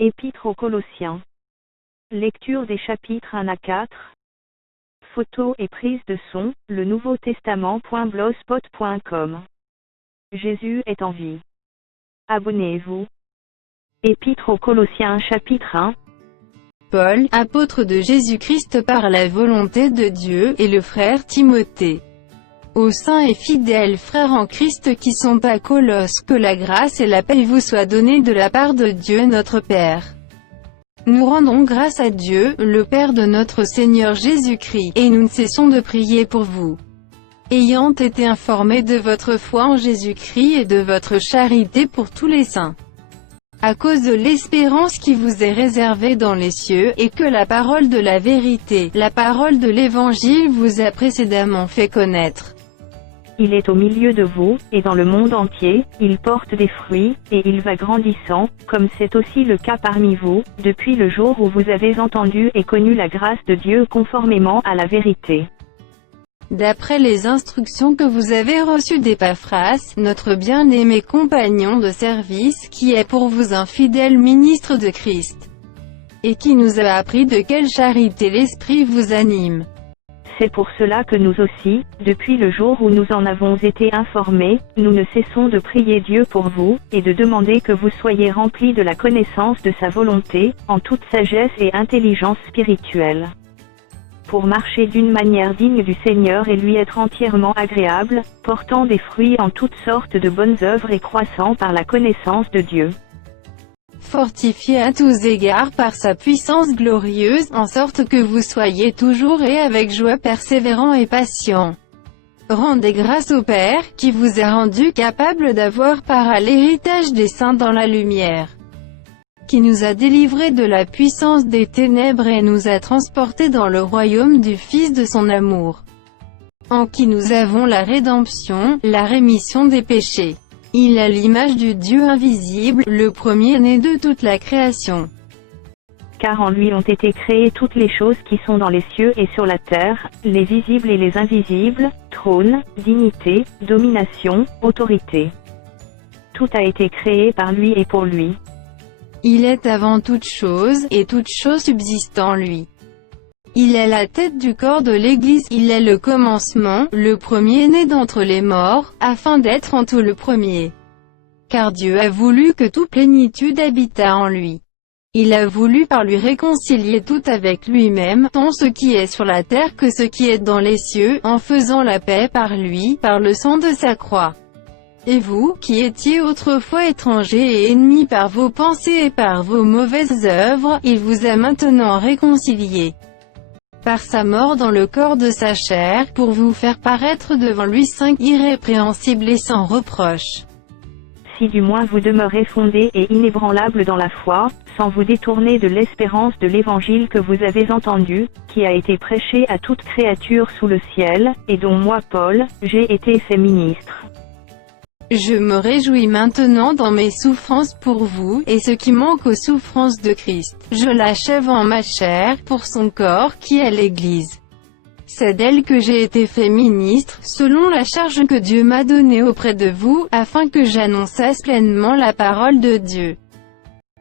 Épître aux Colossiens. Lecture des chapitres 1 à 4. Photos et prise de son, le Nouveau Testament.blogspot.com. Jésus est en vie. Abonnez-vous. Épître aux Colossiens chapitre 1. Paul, apôtre de Jésus-Christ par la volonté de Dieu, et le frère Timothée. Aux saints et fidèles frères en Christ qui sont à Colosse, que la grâce et la paix vous soient données de la part de Dieu notre Père. Nous rendons grâce à Dieu, le Père de notre Seigneur Jésus-Christ, et nous ne cessons de prier pour vous. Ayant été informés de votre foi en Jésus-Christ et de votre charité pour tous les saints, à cause de l'espérance qui vous est réservée dans les cieux, et que la parole de la vérité, la parole de l'Évangile vous a précédemment fait connaître. Il est au milieu de vous, et dans le monde entier, il porte des fruits, et il va grandissant, comme c'est aussi le cas parmi vous, depuis le jour où vous avez entendu et connu la grâce de Dieu conformément à la vérité. D'après les instructions que vous avez reçues d'Épaphras, notre bien-aimé compagnon de service, qui est pour vous un fidèle ministre de Christ, et qui nous a appris de quelle charité l'Esprit vous anime. C'est pour cela que nous aussi, depuis le jour où nous en avons été informés, nous ne cessons de prier Dieu pour vous, et de demander que vous soyez remplis de la connaissance de sa volonté, en toute sagesse et intelligence spirituelle, pour marcher d'une manière digne du Seigneur et lui être entièrement agréable, portant des fruits en toutes sortes de bonnes œuvres et croissant par la connaissance de Dieu. Fortifié à tous égards par sa puissance glorieuse, en sorte que vous soyez toujours et avec joie persévérants et patients. Rendez grâce au Père, qui vous a rendu capable d'avoir part à l'héritage des saints dans la lumière, qui nous a délivrés de la puissance des ténèbres et nous a transportés dans le royaume du Fils de son amour, en qui nous avons la rédemption, la rémission des péchés. Il a l'image du Dieu invisible, le premier-né de toute la création. Car en lui ont été créées toutes les choses qui sont dans les cieux et sur la terre, les visibles et les invisibles, trône, dignité, domination, autorité. Tout a été créé par lui et pour lui. Il est avant toute chose, et toute chose subsiste en lui. Il est la tête du corps de l'Église, il est le commencement, le premier-né d'entre les morts, afin d'être en tout le premier. Car Dieu a voulu que toute plénitude habitât en lui. Il a voulu par lui réconcilier tout avec lui-même, tant ce qui est sur la terre que ce qui est dans les cieux, en faisant la paix par lui, par le sang de sa croix. Et vous, qui étiez autrefois étrangers et ennemis par vos pensées et par vos mauvaises œuvres, il vous a maintenant réconciliés par sa mort dans le corps de sa chair, pour vous faire paraître devant lui saints, irrépréhensibles et sans reproche. Si du moins vous demeurez fondés et inébranlables dans la foi, sans vous détourner de l'espérance de l'Évangile que vous avez entendu, qui a été prêché à toute créature sous le ciel, et dont moi Paul, j'ai été fait ministre. Je me réjouis maintenant dans mes souffrances pour vous, et ce qui manque aux souffrances de Christ, je l'achève en ma chair, pour son corps qui est l'Église. C'est d'elle que j'ai été fait ministre, selon la charge que Dieu m'a donnée auprès de vous, afin que j'annonçasse pleinement la parole de Dieu.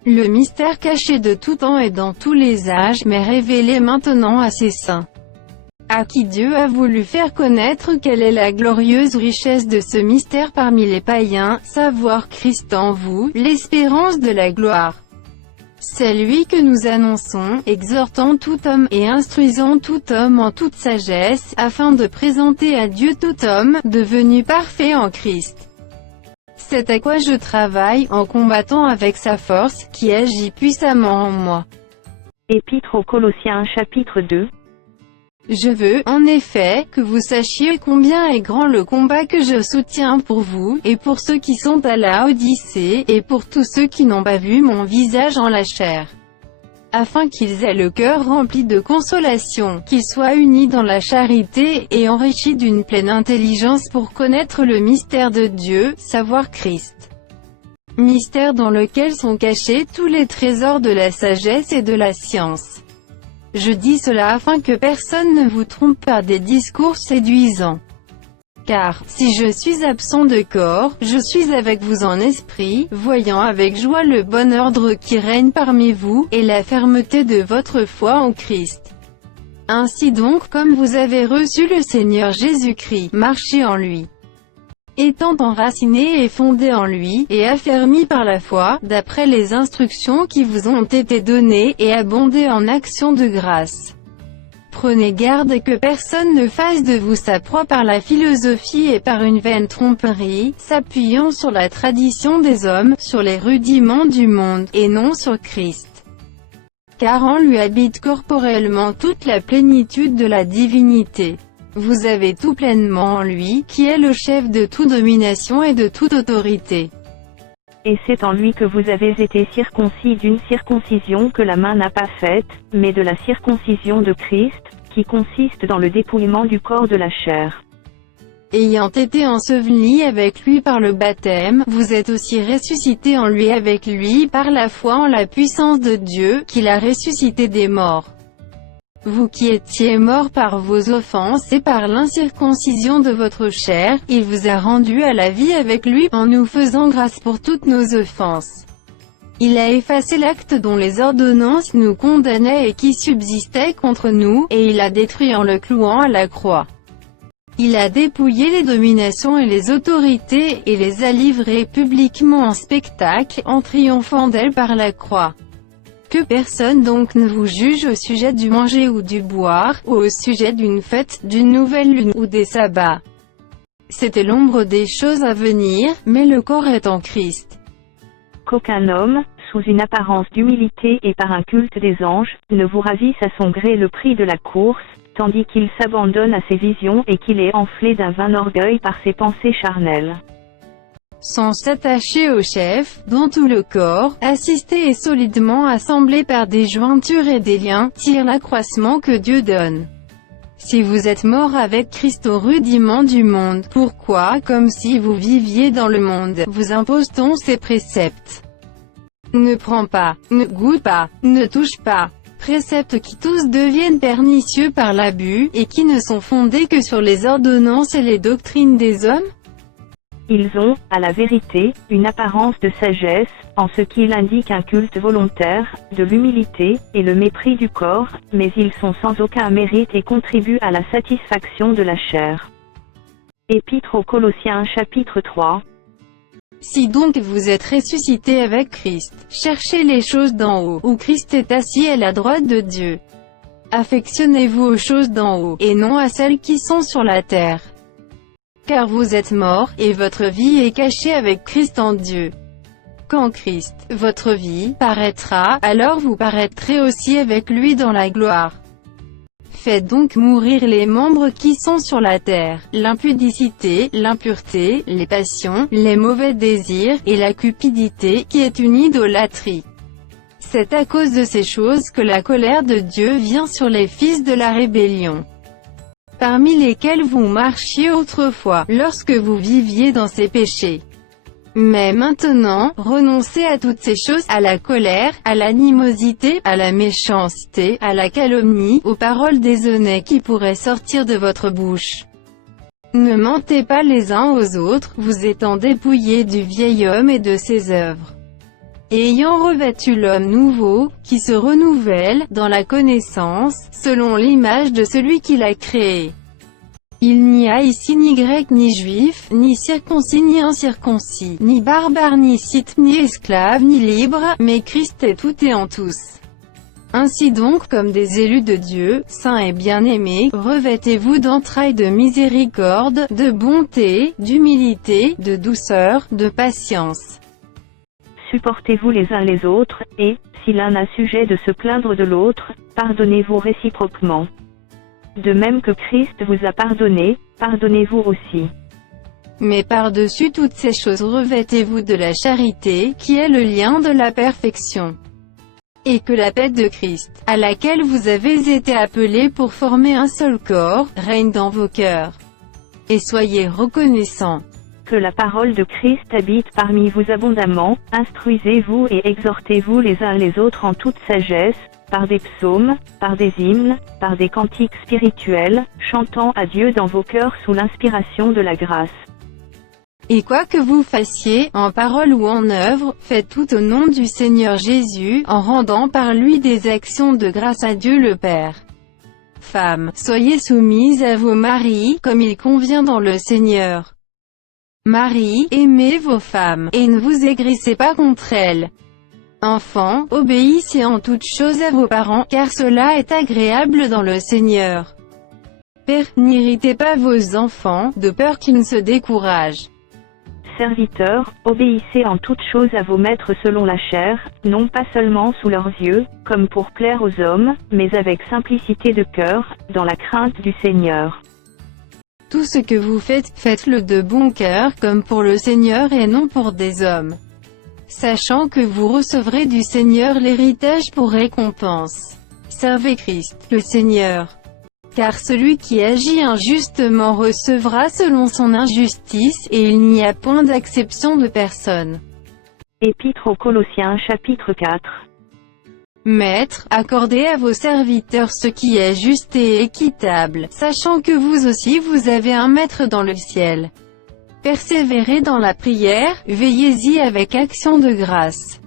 Le mystère caché de tout temps et dans tous les âges, m'est révélé maintenant à ses saints, à qui Dieu a voulu faire connaître quelle est la glorieuse richesse de ce mystère parmi les païens, savoir Christ en vous, l'espérance de la gloire. C'est lui que nous annonçons, exhortant tout homme, et instruisant tout homme en toute sagesse, afin de présenter à Dieu tout homme, devenu parfait en Christ. C'est à quoi je travaille, en combattant avec sa force, qui agit puissamment en moi. Épître aux Colossiens chapitre 2. Je veux, en effet, que vous sachiez combien est grand le combat que je soutiens pour vous, et pour ceux qui sont à la Odyssée, et pour tous ceux qui n'ont pas vu mon visage en la chair, afin qu'ils aient le cœur rempli de consolation, qu'ils soient unis dans la charité, et enrichis d'une pleine intelligence pour connaître le mystère de Dieu, savoir Christ. Mystère dans lequel sont cachés tous les trésors de la sagesse et de la science. Je dis cela afin que personne ne vous trompe par des discours séduisants. Car, si je suis absent de corps, je suis avec vous en esprit, voyant avec joie le bon ordre qui règne parmi vous, et la fermeté de votre foi en Christ. Ainsi donc, comme vous avez reçu le Seigneur Jésus-Christ, marchez en lui. Étant enracinés et fondés en lui, et affermis par la foi, d'après les instructions qui vous ont été données, et abondez en actions de grâce. Prenez garde que personne ne fasse de vous sa proie par la philosophie et par une vaine tromperie, s'appuyant sur la tradition des hommes, sur les rudiments du monde, et non sur Christ. Car en lui habite corporellement toute la plénitude de la divinité. Vous avez tout pleinement en lui, qui est le chef de toute domination et de toute autorité. Et c'est en lui que vous avez été circoncis d'une circoncision que la main n'a pas faite, mais de la circoncision de Christ, qui consiste dans le dépouillement du corps de la chair. Ayant été ensevelis avec lui par le baptême, vous êtes aussi ressuscités en lui avec lui par la foi en la puissance de Dieu, qui l'a ressuscité des morts. Vous qui étiez morts par vos offenses et par l'incirconcision de votre chair, il vous a rendus à la vie avec lui, en nous faisant grâce pour toutes nos offenses. Il a effacé l'acte dont les ordonnances nous condamnaient et qui subsistait contre nous, et il l'a détruit en le clouant à la croix. Il a dépouillé les dominations et les autorités, et les a livrées publiquement en spectacle, en triomphant d'elles par la croix. Que personne donc ne vous juge au sujet du manger ou du boire, ou au sujet d'une fête, d'une nouvelle lune, ou des sabbats. C'était l'ombre des choses à venir, mais le corps est en Christ. Qu'aucun homme, sous une apparence d'humilité et par un culte des anges, ne vous ravisse à son gré le prix de la course, tandis qu'il s'abandonne à ses visions et qu'il est enflé d'un vain orgueil par ses pensées charnelles. Sans s'attacher au chef, dont tout le corps, assisté et solidement assemblé par des jointures et des liens, tire l'accroissement que Dieu donne. Si vous êtes morts avec Christ au rudiment du monde, pourquoi, comme si vous viviez dans le monde, vous impose-t-on ces préceptes? Ne prends pas, ne goûte pas, ne touche pas. Préceptes qui tous deviennent pernicieux par l'abus, et qui ne sont fondés que sur les ordonnances et les doctrines des hommes? Ils ont, à la vérité, une apparence de sagesse, en ce qu'il indique un culte volontaire, de l'humilité, et le mépris du corps, mais ils sont sans aucun mérite et contribuent à la satisfaction de la chair. Épître aux Colossiens chapitre 3. Si donc vous êtes ressuscités avec Christ, cherchez les choses d'en haut, où Christ est assis à la droite de Dieu. Affectionnez-vous aux choses d'en haut, et non à celles qui sont sur la terre. Car vous êtes morts, et votre vie est cachée avec Christ en Dieu. Quand Christ, votre vie, paraîtra, alors vous paraîtrez aussi avec lui dans la gloire. Faites donc mourir les membres qui sont sur la terre, l'impudicité, l'impureté, les passions, les mauvais désirs, et la cupidité, qui est une idolâtrie. C'est à cause de ces choses que la colère de Dieu vient sur les fils de la rébellion, parmi lesquels vous marchiez autrefois, lorsque vous viviez dans ces péchés. Mais maintenant, renoncez à toutes ces choses, à la colère, à l'animosité, à la méchanceté, à la calomnie, aux paroles déshonnêtes qui pourraient sortir de votre bouche. Ne mentez pas les uns aux autres, vous étant dépouillés du vieil homme et de ses œuvres, et ayant revêtu l'homme nouveau, qui se renouvelle, dans la connaissance, selon l'image de celui qui l'a créé. Il n'y a ici ni grec ni juif, ni circoncis ni incirconcis, ni barbare ni scythe ni esclave ni libre, mais Christ est tout et en tous. Ainsi donc, comme des élus de Dieu, saints et bien-aimés, revêtez-vous d'entrailles de miséricorde, de bonté, d'humilité, de douceur, de patience. Supportez-vous les uns les autres, et, si l'un a sujet de se plaindre de l'autre, pardonnez-vous réciproquement. De même que Christ vous a pardonné, pardonnez-vous aussi. Mais par-dessus toutes ces choses revêtez-vous de la charité, qui est le lien de la perfection. Et que la paix de Christ, à laquelle vous avez été appelés pour former un seul corps, règne dans vos cœurs. Et soyez reconnaissants. que la parole de Christ habite parmi vous abondamment, instruisez-vous et exhortez-vous les uns les autres en toute sagesse, par des psaumes, par des hymnes, par des cantiques spirituels, chantant à Dieu dans vos cœurs sous l'inspiration de la grâce. Et quoi que vous fassiez, en parole ou en œuvre, faites tout au nom du Seigneur Jésus, en rendant par lui des actions de grâce à Dieu le Père. Femmes, soyez soumises à vos maris, comme il convient dans le Seigneur. Maris, aimez vos femmes, et ne vous aigrissez pas contre elles. Enfants, obéissez en toutes choses à vos parents, car cela est agréable dans le Seigneur. Pères, n'irritez pas vos enfants, de peur qu'ils ne se découragent. Serviteurs, obéissez en toutes choses à vos maîtres selon la chair, non pas seulement sous leurs yeux, comme pour plaire aux hommes, mais avec simplicité de cœur, dans la crainte du Seigneur. Tout ce que vous faites, faites-le de bon cœur, comme pour le Seigneur et non pour des hommes, sachant que vous recevrez du Seigneur l'héritage pour récompense. Servez Christ, le Seigneur. Car celui qui agit injustement recevra selon son injustice, et il n'y a point d'acception de personne. Épître aux Colossiens chapitre 4. Maîtres, accordez à vos serviteurs ce qui est juste et équitable, sachant que vous aussi vous avez un maître dans le ciel. Persévérez dans la prière, veillez-y avec action de grâce.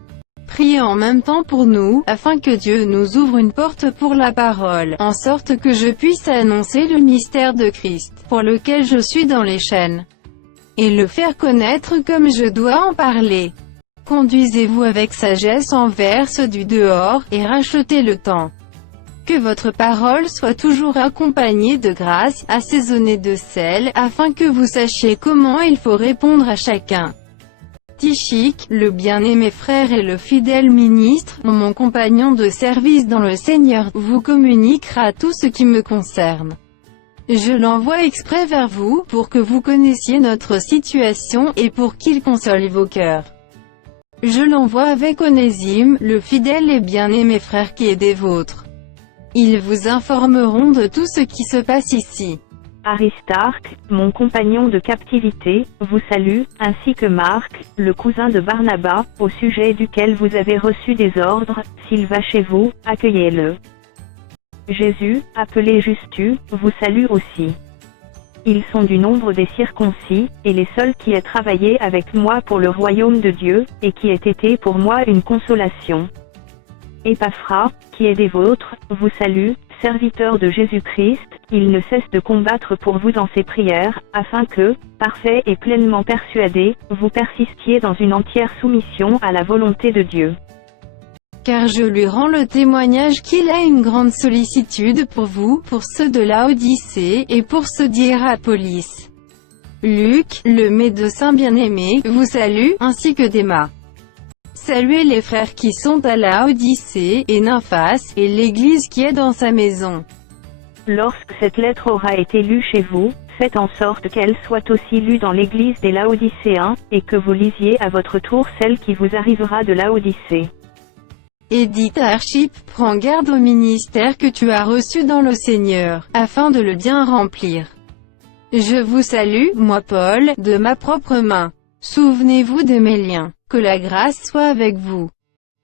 Priez en même temps pour nous, afin que Dieu nous ouvre une porte pour la parole, en sorte que je puisse annoncer le mystère de Christ, pour lequel je suis dans les chaînes, et le faire connaître comme je dois en parler. Conduisez-vous avec sagesse envers ceux du dehors, et rachetez le temps. Que votre parole soit toujours accompagnée de grâce, assaisonnée de sel, afin que vous sachiez comment il faut répondre à chacun. Tychik, le bien-aimé frère et le fidèle ministre, mon compagnon de service dans le Seigneur, vous communiquera tout ce qui me concerne. Je l'envoie exprès vers vous, pour que vous connaissiez notre situation, et pour qu'il console vos cœurs. Je l'envoie avec Onésime, le fidèle et bien-aimé frère qui est des vôtres. Ils vous informeront de tout ce qui se passe ici. Aristarque, mon compagnon de captivité, vous salue, ainsi que Marc, le cousin de Barnabas, au sujet duquel vous avez reçu des ordres. S'il va chez vous, accueillez-le. Jésus, appelé Justus, vous salue aussi. Ils sont du nombre des circoncis, et les seuls qui aient travaillé avec moi pour le royaume de Dieu, et qui aient été pour moi une consolation. Épaphras, qui est des vôtres, vous salue, serviteur de Jésus-Christ. Il ne cesse de combattre pour vous dans ses prières, afin que, parfait et pleinement persuadé, vous persistiez dans une entière soumission à la volonté de Dieu. Car je lui rends le témoignage qu'il a une grande sollicitude pour vous, pour ceux de Laodicée, et pour ceux d'Hiérapolis. Luc, le médecin bien-aimé, vous salue, ainsi que Démas. Saluez les frères qui sont à Laodicée, et Nymphas, et l'église qui est dans sa maison. Lorsque cette lettre aura été lue chez vous, faites en sorte qu'elle soit aussi lue dans l'église des Laodicéens, et que vous lisiez à votre tour celle qui vous arrivera de Laodicée. Et dit à Archippe, prends garde au ministère que tu as reçu dans le Seigneur, afin de le bien remplir. Je vous salue, moi Paul, de ma propre main. Souvenez-vous de mes liens. Que la grâce soit avec vous.